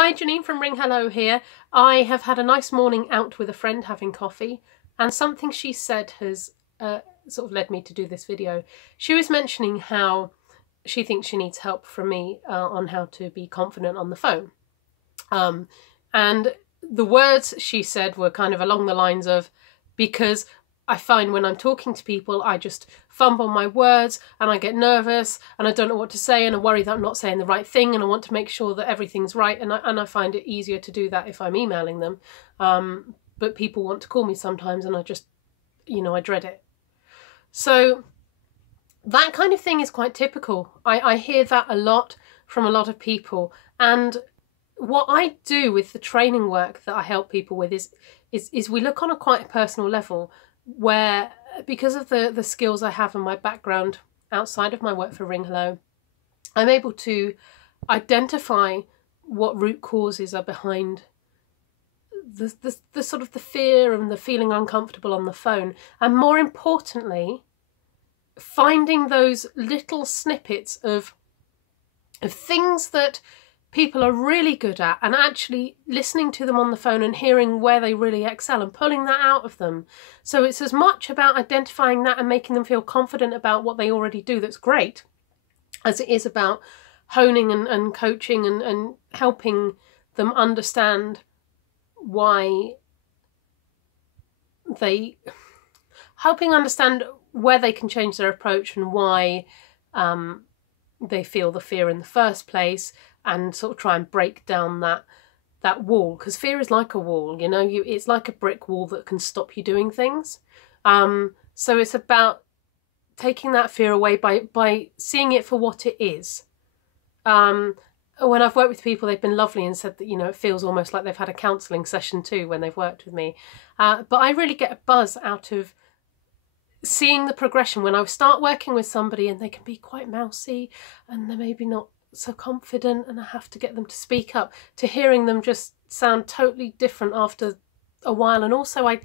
Hi, Janine from Ring Hello here. I have had a nice morning out with a friend having coffee, and something she said has sort of led me to do this video. She was mentioning how she thinks she needs help from me on how to be confident on the phone. And the words she said were kind of along the lines of, because I find when I'm talking to people, I just fumble my words and I get nervous and I don't know what to say and I worry that I'm not saying the right thing and I want to make sure that everything's right, and I find it easier to do that if I'm emailing them. But people want to call me sometimes and I just, I dread it. So that kind of thing is quite typical. I hear that a lot from a lot of people, and what I do with the training work that I help people with is we look on a quite personal level, where because of the skills I have and my background outside of my work for Ring Hello, I'm able to identify what root causes are behind the sort of the fear and the feeling uncomfortable on the phone, and more importantly, finding those little snippets of things that people are really good at, and actually listening to them on the phone and hearing where they really excel and pulling that out of them. So it's as much about identifying that and making them feel confident about what they already do, that's great, as it is about honing and coaching and helping them understand where they can change their approach and why they feel the fear in the first place, and sort of try and break down that wall, because fear is like a wall, it's like a brick wall that can stop you doing things. So it's about taking that fear away by seeing it for what it is. When I've worked with people, they've been lovely and said that, it feels almost like they've had a counselling session too when they've worked with me. But I really get a buzz out of seeing the progression when I start working with somebody and they can be quite mousy and they're maybe not so confident and I have to get them to speak up, to hearing them just sound totally different after a while. And also I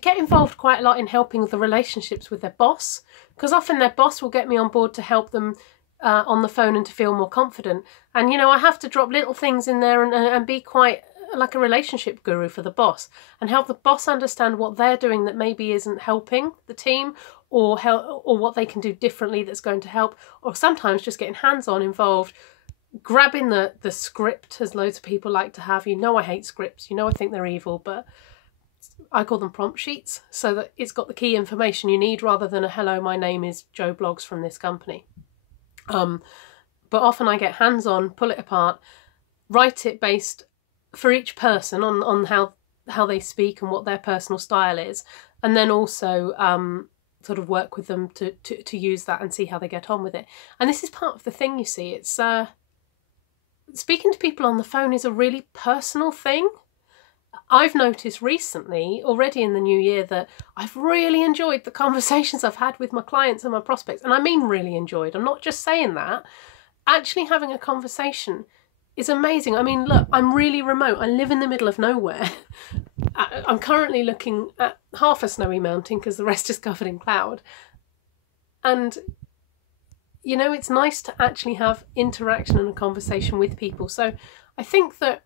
get involved quite a lot in helping with the relationships with their boss, because often their boss will get me on board to help them on the phone and to feel more confident. And I have to drop little things in there and be quite like a relationship guru for the boss, and help the boss understand what they're doing that maybe isn't helping the team, or what they can do differently that's going to help, or sometimes just getting hands-on involved, grabbing the script, as loads of people like to have. I hate scripts, I think they're evil, but I call them prompt sheets, so that it's got the key information you need rather than a hello, my name is Joe Blogs from this company. But often I get hands-on, pull it apart, write it based for each person on how they speak and what their personal style is, and then also sort of work with them to use that and see how they get on with it. And this is part of the thing, you see, it's speaking to people on the phone is a really personal thing. I've noticed recently, already in the new year, that I've really enjoyed the conversations I've had with my clients and my prospects, and I mean really enjoyed, I'm not just saying that. Actually having a conversation is amazing. I mean, look, I'm really remote. I live in the middle of nowhere. I'm currently looking at half a snowy mountain because the rest is covered in cloud. And, it's nice to actually have interaction and a conversation with people. So I think that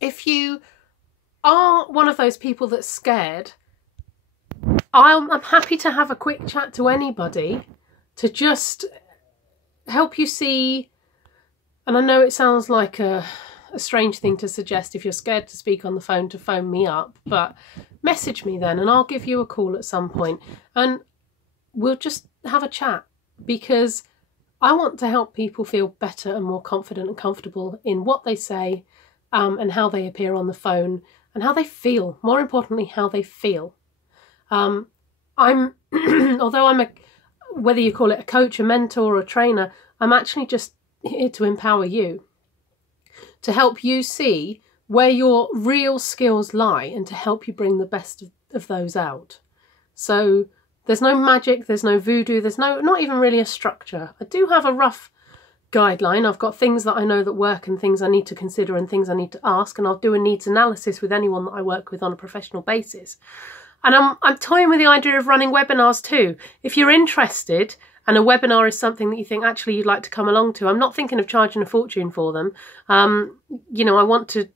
if you are one of those people that's scared, I'm happy to have a quick chat to anybody to just help you see. And I know it sounds like a strange thing to suggest if you're scared to speak on the phone to phone me up, but message me then and I'll give you a call at some point and we'll just have a chat, because I want to help people feel better and more confident and comfortable in what they say and how they appear on the phone and how they feel. More importantly, how they feel. Although I'm whether you call it a coach, a mentor or a trainer, I'm actually just here to empower you, to help you see where your real skills lie and to help you bring the best of those out. So there's no magic, there's no voodoo, there's not even really a structure. I do have a rough guideline. I've got things that I know that work and things I need to consider and things I need to ask, and I'll do a needs analysis with anyone that I work with on a professional basis. And I'm toying with the idea of running webinars too. If you're interested, and a webinar is something that you think actually you'd like to come along to, I'm not thinking of charging a fortune for them. You know, I want to,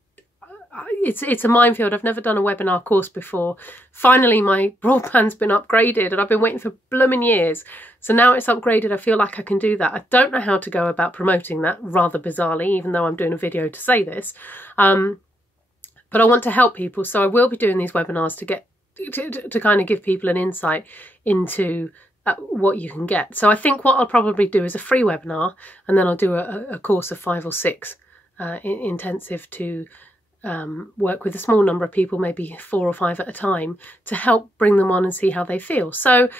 it's a minefield. I've never done a webinar course before. Finally, my broadband's been upgraded and I've been waiting for blooming years. So now it's upgraded, I feel like I can do that. I don't know how to go about promoting that, rather bizarrely, even though I'm doing a video to say this. But I want to help people, so I will be doing these webinars to get to kind of give people an insight into what you can get. So I think what I'll probably do is a free webinar, and then I'll do a course of 5 or 6 intensive to work with a small number of people, maybe 4 or 5 at a time, to help bring them on and see how they feel. So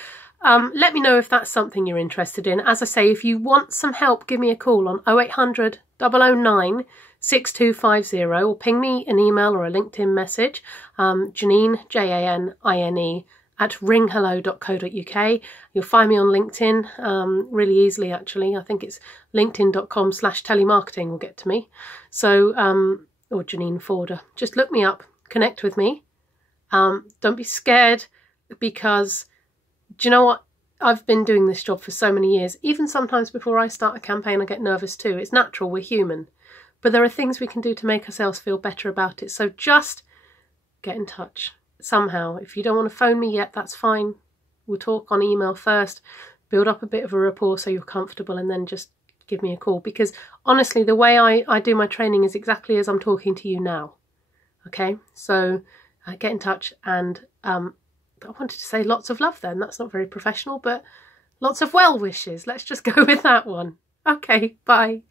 let me know if that's something you're interested in. As I say, if you want some help, give me a call on 0800 009 6250, or ping me an email or a LinkedIn message, Janine, Janine, at ringhello.co.uk. You'll find me on LinkedIn really easily, actually. I think it's linkedin.com/telemarketing will get to me. So, or Janine Forder. Just look me up, connect with me. Don't be scared, because do you know what? I've been doing this job for so many years. Even sometimes before I start a campaign, I get nervous too. It's natural, we're human. But there are things we can do to make ourselves feel better about it. So just get in touch somehow. If you don't want to phone me yet, that's fine. We'll talk on email first, build up a bit of a rapport so you're comfortable, and then just give me a call. Because honestly, the way I do my training is exactly as I'm talking to you now. Okay, so get in touch, and I wanted to say lots of love then. That's not very professional, but lots of well wishes. Let's just go with that one. Okay, bye.